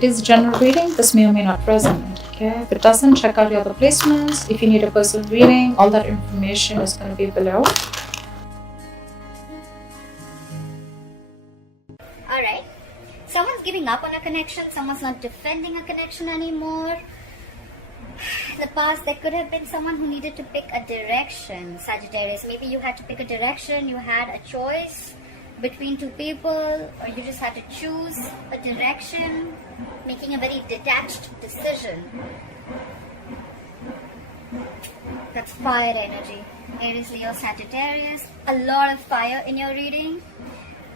It is general reading. This may or may not resonate. Okay, if it doesn't, check out your other placements. If you need a personal reading, all that information is going to be below. Alright, someone's giving up on a connection, someone's not defending a connection anymore. In the past, there could have been someone who needed to pick a direction, Sagittarius. Maybe you had to pick a direction, you had a choice between two people, or you just had to choose a direction, making a very detached decision. That's fire energy. Aries, Leo, Sagittarius. A lot of fire in your reading.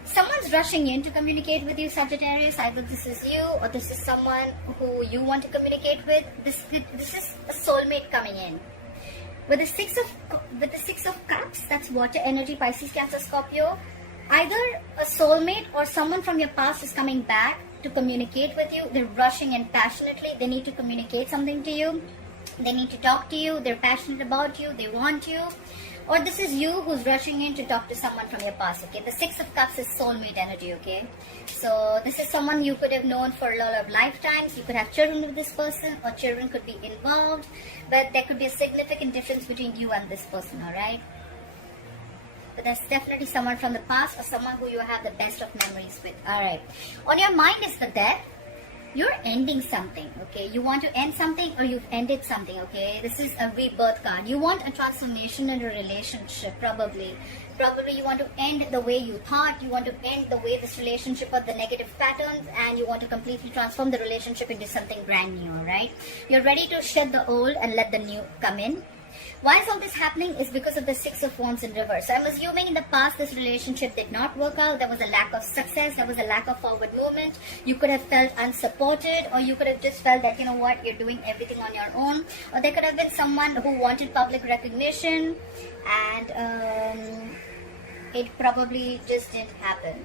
Someone's rushing in to communicate with you, Sagittarius. Either this is you or this is someone who you want to communicate with. This is a soulmate coming in. With the Six of Cups, that's water energy, Pisces, Cancer, Scorpio. Either a soulmate or someone from your past is coming back to communicate with you. They're rushing in passionately. They need to communicate something to you. They need to talk to you. They're passionate about you. They want you. Or this is you who's rushing in to talk to someone from your past, okay? The Six of Cups is soulmate energy, okay? So this is someone you could have known for a lot of lifetimes. You could have children with this person, or children could be involved. But there could be a significant difference between you and this person, alright? But there's definitely someone from the past or someone who you have the best of memories with, alright? On your mind is the Death. You're ending something, okay? You want to end something or you've ended something, okay? This is a rebirth card. You want a transformation in a relationship, probably. Probably you want to end the way you thought. You want to end the way this relationship or the negative patterns, and you want to completely transform the relationship into something brand new, right? You're ready to shed the old and let the new come in. Why is all this happening is because of the Six of Wands in reverse. So I'm assuming in the past this relationship did not work out. There was a lack of success. There was a lack of forward movement. You could have felt unsupported, or you could have just felt that, you know what, you're doing everything on your own. Or there could have been someone who wanted public recognition, and it probably just didn't happen.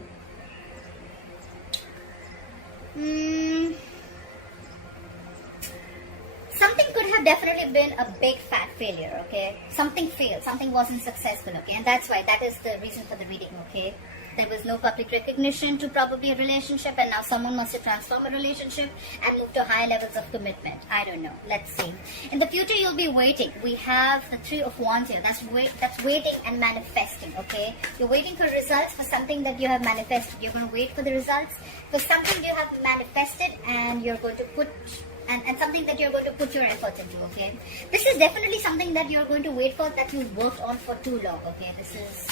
Something could have definitely been a big fat failure, okay? Something failed, something wasn't successful, okay? And that's why, that is the reason for the reading, okay? There was no public recognition to probably a relationship, and now someone wants to transform a relationship and move to higher levels of commitment. I don't know. Let's see. In the future, you'll be waiting. We have the Three of Wands here. That's waiting and manifesting, okay? You're waiting for results for something that you have manifested. You're going to wait for the results for something you have manifested, and you're going to put... And something that you're going to put your efforts into, okay? This is definitely something that you're going to wait for, that you worked on for too long, okay? This is...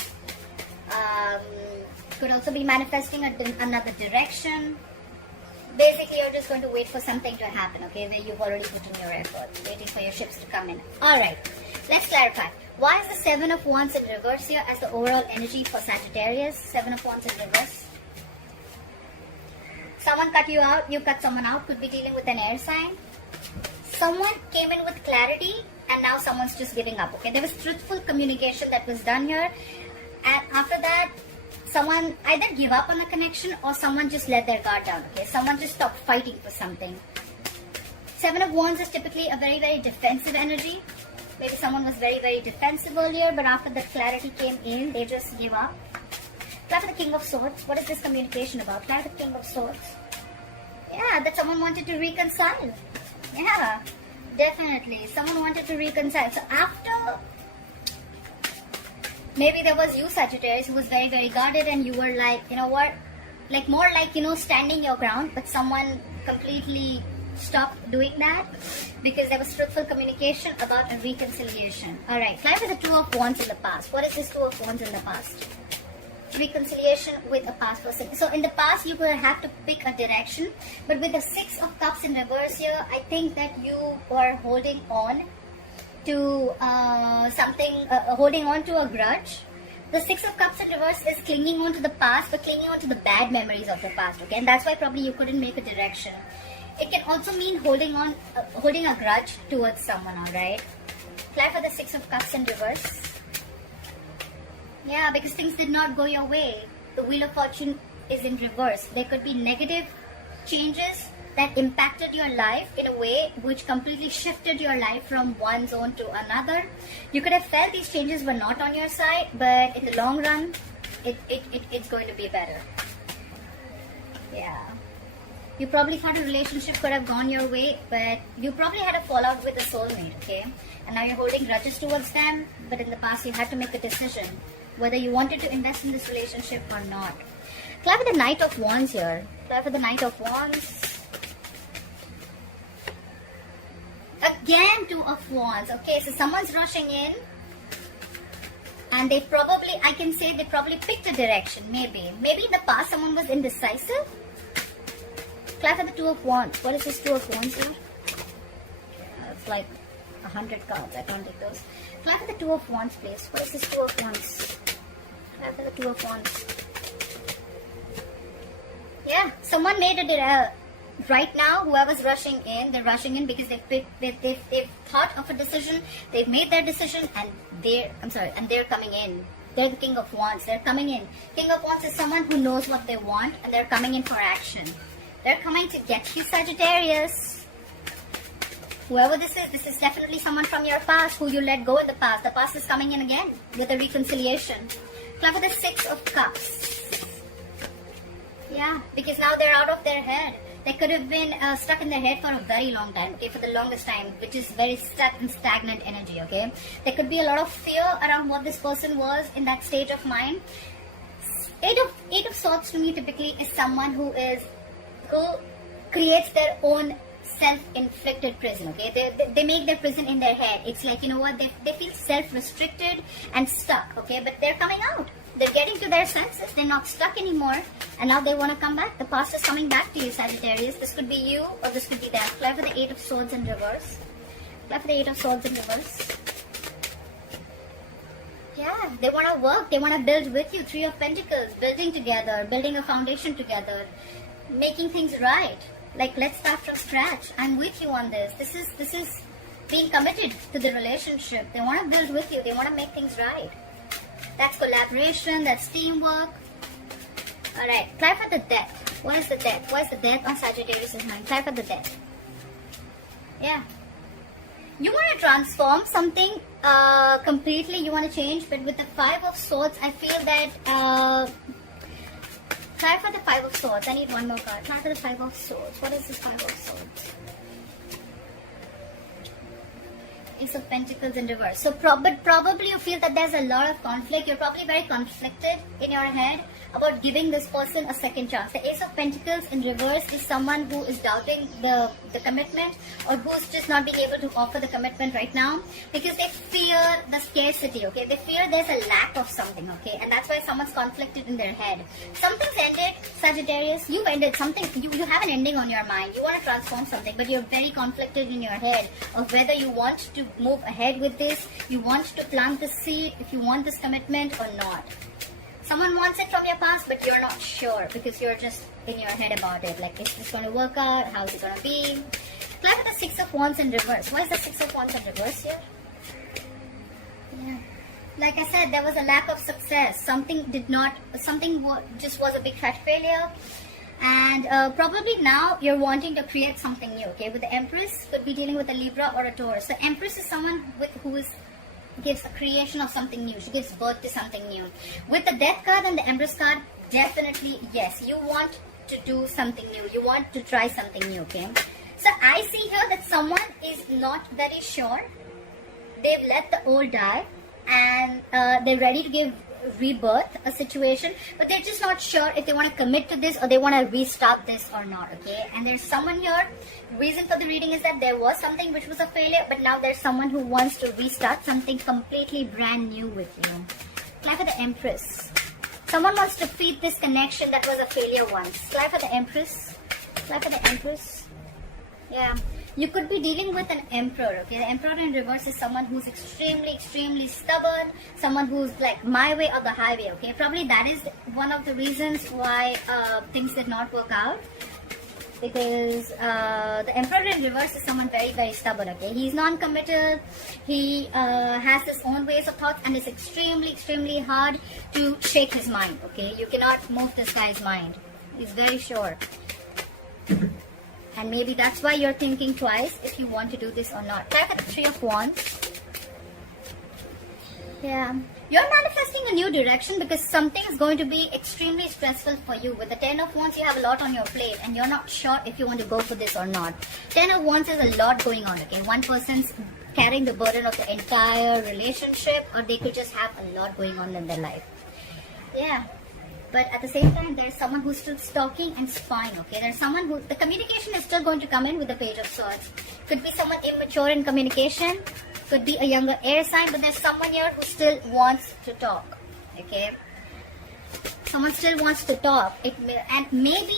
could also be manifesting another direction. Basically, you're just going to wait for something to happen, okay? Where you've already put in your efforts, waiting for your ships to come in. Alright, let's clarify. Why is the Seven of Wands in reverse here as the overall energy for Sagittarius? Seven of Wands in reverse. Someone cut you out, you cut someone out, could be dealing with an air sign. Someone came in with clarity, and now someone's just giving up, okay? There was truthful communication that was done here, and after that, someone either give up on a connection or someone just let their guard down, okay? Someone just stopped fighting for something. Seven of Wands is typically a very, very defensive energy. Maybe someone was very, very defensive earlier, but after the clarity came in, they just give up. Clarify the King of Swords. What is this communication about? Clarify the King of Swords. Yeah, that someone wanted to reconcile. Yeah, definitely. Someone wanted to reconcile. So after... Maybe there was you, Sagittarius, who was very, very guarded, and you were like, you know what? Like more like, you know, standing your ground, but someone completely stopped doing that because there was truthful communication about a reconciliation. Alright, clarify the Two of Wands in the past. What is this Two of Wands in the past? Reconciliation with a past person. So in the past you will have to pick a direction, but with the Six of Cups in reverse here, I think that you are holding on to something, holding on to a grudge. The Six of Cups in reverse is clinging on to the past, but clinging on to the bad memories of the past, okay? And that's why probably you couldn't make a direction. It can also mean holding on, holding a grudge towards someone, alright? Clarify the Six of Cups in reverse. Yeah, because things did not go your way. The Wheel of Fortune is in reverse. There could be negative changes that impacted your life in a way which completely shifted your life from one zone to another. You could have felt these changes were not on your side, but in the long run, it's going to be better. Yeah. You probably thought a relationship could have gone your way, but you probably had a fallout with a soulmate, okay? And now you're holding grudges towards them, but in the past you had to make a decision whether you wanted to invest in this relationship or not. Clap with the Knight of Wands here. Clap with the Knight of Wands. Again, Two of Wands. Okay, so someone's rushing in. And they probably, I can say they probably picked a direction, maybe. Maybe in the past someone was indecisive. Clap for the Two of Wands. What is this Two of Wands here? It's like 100 cards. I can't take those. Clap for the Two of Wands, please. What is this Two of Wands? Clap for the Two of Wands. Yeah, someone made a right now, whoever's rushing in, they're rushing in because they've thought of a decision, they've made their decision, and they're coming in. They're the King of Wands. They're coming in. King of Wands is someone who knows what they want, and they're coming in for action. They're coming to get you, Sagittarius. Whoever this is definitely someone from your past who you let go in the past. The past is coming in again with a reconciliation. Clap for the Six of Cups. Yeah, because now they're out of their head. They could have been stuck in their head for a very long time, okay, for the longest time, which is very stuck and stagnant energy, okay. There could be a lot of fear around what this person was in that state of mind. Eight of Swords to me typically is someone who creates their own self-inflicted prison, okay. They make their prison in their head. It's like, you know what, they feel self-restricted and stuck, okay, but they're coming out. They're getting to their senses. They're not stuck anymore. And now they want to come back. The past is coming back to you, Sagittarius. This could be you or this could be them. Clap for the Eight of Swords in reverse. Clap for the Eight of Swords in reverse. Yeah, they want to work. They want to build with you. Three of Pentacles. Building together. Building a foundation together. Making things right. Like, let's start from scratch. I'm with you on this. This is being committed to the relationship. They want to build with you. They want to make things right. That's collaboration, that's teamwork. Alright, clap for the Death. What is the Death? What is the Death on Sagittarius' mind? Clap for the Death. Yeah. You want to transform something completely, you want to change, but with the Five of Swords, I feel that... clap for the Five of Swords. I need one more card. Clap for the Five of Swords. What is this Five of Swords? Ace of Pentacles in reverse. So but probably you feel that there's a lot of conflict. You're probably very conflicted in your head about giving this person a second chance. The Ace of Pentacles in reverse is someone who is doubting the commitment, or who's just not being able to offer the commitment right now because they fear the scarcity, okay? They fear there's a lack of something, okay? And that's why someone's conflicted in their head. Something's ended, Sagittarius. You've ended something. You have an ending on your mind. You want to transform something, but you're very conflicted in your head of whether you want to move ahead with this, you want to plant the seed, if you want this commitment or not. Someone wants it from your past, but you're not sure because you're just in your head about it. Like, is this going to work out? How's it going to be? Clap for the Six of Wands in reverse. Why is the Six of Wands in reverse here? Yeah. Like I said, there was a lack of success. Something just was a big fat failure. And probably now you're wanting to create something new, okay? With the Empress, could be dealing with a Libra or a Taurus. The Empress is someone who gives a creation of something new. She gives birth to something new. With the Death card and the Empress card, definitely, yes, you want to do something new. You want to try something new, okay? So I see here that someone is not very sure. They've let the old die and they're ready to give rebirth a situation, but they're just not sure if they want to commit to this or they want to restart this or not, okay? And there's someone here, reason for the reading is that there was something which was a failure, but now there's someone who wants to restart something completely brand new with you. Clap for the Empress. Someone wants to feed this connection that was a failure once. Clap for the Empress. Clap for the Empress. Yeah. You could be dealing with an Emperor, okay? The Emperor in reverse is someone who's extremely, extremely stubborn, someone who's like my way or the highway, okay? Probably that is one of the reasons why things did not work out, because the Emperor in reverse is someone very, very stubborn, okay? He's non-committal, he has his own ways of thoughts, and it's extremely, extremely hard to shake his mind, okay? You cannot move this guy's mind. He's very sure. And maybe that's why you're thinking twice if you want to do this or not. Clap at the Three of Wands. Yeah. You're manifesting a new direction because something is going to be extremely stressful for you. With the 10 of Wands, you have a lot on your plate and you're not sure if you want to go for this or not. 10 of Wands is a lot going on, okay? One person's carrying the burden of the entire relationship, or they could just have a lot going on in their life. Yeah. But at the same time, there's someone who's still stalking and spying, okay? There's someone who, the communication is still going to come in with the Page of Swords. Could be someone immature in communication. Could be a younger air sign, but there's someone here who still wants to talk, okay? Someone still wants to talk. And maybe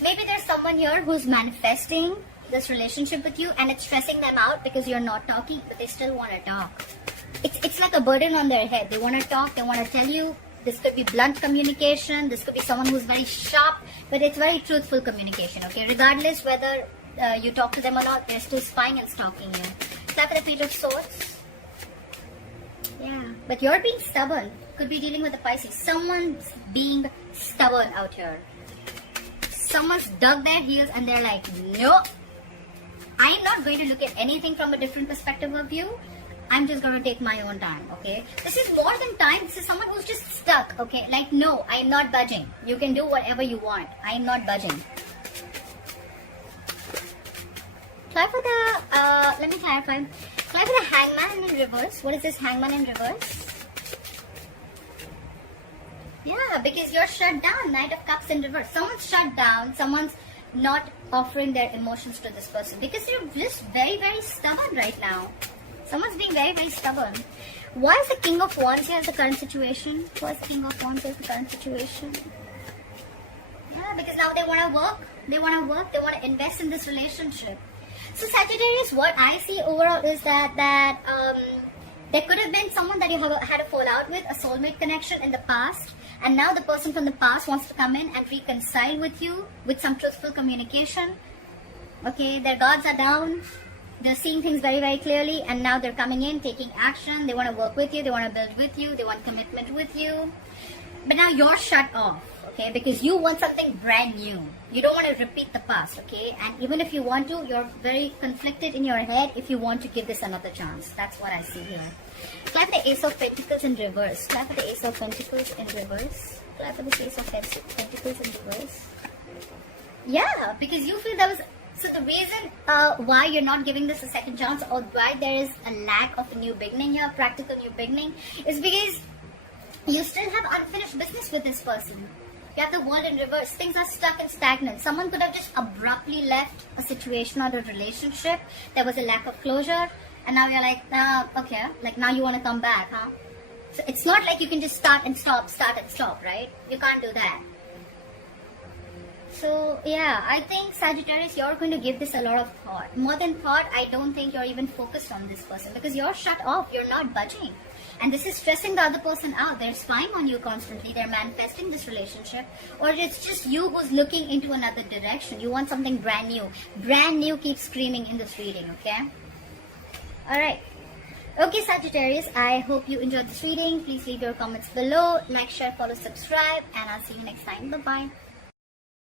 there's someone here who's manifesting this relationship with you and it's stressing them out because you're not talking, but they still want to talk. It's like a burden on their head. They want to talk, they want to tell you. This could be blunt communication, this could be someone who's very sharp, but it's very truthful communication, okay? Regardless whether you talk to them or not, they're still spying and stalking you. Clap at the Page of Swords. Yeah, but you're being stubborn. Could be dealing with a Pisces. Someone's being stubborn out here. Someone's dug their heels and they're like, no, I'm not going to look at anything from a different perspective of you. I'm just going to take my own time, okay? This is more than time. This is someone who's just stuck, okay? Like, no, I'm not budging. You can do whatever you want. I'm not budging. Try for the, let me clarify. Try for the Hangman in reverse. What is this Hangman in reverse? Yeah, because you're shut down. Knight of Cups in reverse. Someone's shut down. Someone's not offering their emotions to this person because they're just very, very stubborn right now. Someone's being very, very stubborn. Why is the King of Wands here as the current situation? Why is the King of Wands here as the current situation? Yeah, because now they want to work. They want to work. They want to invest in this relationship. So Sagittarius, what I see overall is that there could have been someone that you had a fallout with, a soulmate connection in the past, and now the person from the past wants to come in and reconcile with you with some truthful communication. Okay, their guards are down. They're seeing things very, very clearly, and now they're coming in, taking action. They want to work with you. They want to build with you. They want commitment with you. But now you're shut off, okay? Because you want something brand new. You don't want to repeat the past, okay? And even if you want to, you're very conflicted in your head if you want to give this another chance. That's what I see here. Try for the Ace of Pentacles in reverse. Try for the Ace of Pentacles in reverse. Try for the Ace of Pentacles in reverse. Yeah, because you feel that was... So the reason why you're not giving this a second chance, or why there is a lack of a new beginning here, practical new beginning, is because you still have unfinished business with this person. You have the World in reverse. Things are stuck and stagnant. Someone could have just abruptly left a situation or a relationship. There was a lack of closure. And now you're like, okay, like now you want to come back, huh? So it's not like you can just start and stop, right? You can't do that. So yeah, I think Sagittarius, you're going to give this a lot of thought. More than thought, I don't think you're even focused on this person because you're shut off. You're not budging. And this is stressing the other person out. They're spying on you constantly. They're manifesting this relationship. Or it's just you who's looking into another direction. You want something brand new. Brand new keeps screaming in this reading, okay? Alright. Okay, Sagittarius, I hope you enjoyed this reading. Please leave your comments below. Like, share, follow, subscribe. And I'll see you next time. Bye-bye.